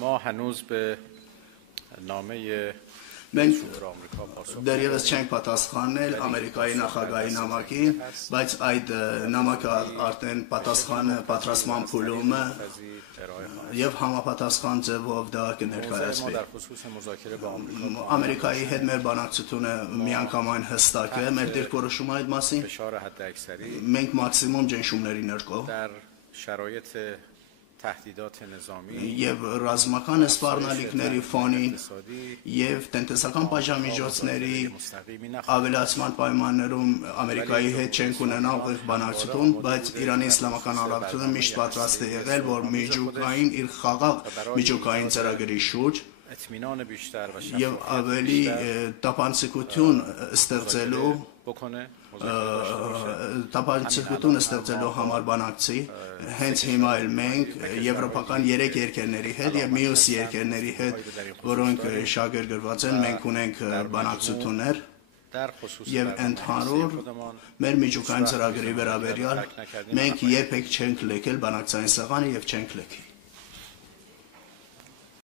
ما هنوز به نامه Մենք դեռևս չենք պատասխանել Ամերիկայի նախագահի նամակին, բայց այդ նամակը արդեն պատրաստման փուլում է եւ համապատասխան ձևով դա կներկայացվի։ Ամերիկայի հետ մեր բանակցությունը միանգամայն հստակ է, մեր դիրքորոշումը այդ մասին։ Մենք մաքսիմում ճնշումների ներքո եւ ռազմական սպառնալիքների ֆոնին եւ տնտեսական բաժամիջոցների ավելացման պայմաններում Ամերիկայի հետ չենք ունենալ ուղիղ բանակցություն, բայց Իրանի Իսլամական Հանրապետությունը միշտ պատրաստ է եղել, որ միջուկային իր խաղաղ միջուկային ծրագրի շուրջ եւ ավելի տապանցիկություն ստեղծելու համար բանակցի, հենց հիմա էլ մենք եվրոպական 3 երկրների հետ եւ մյուս երկրների հետ, որոնք շահագրգռված են, մենք ունենք բանակցություններ եւ ընդհանուր մեր միջուկային ծրագրի վերաբերյալ մենք երբեք չենք լքել բանակցային սեղանը եւ չենք լքի։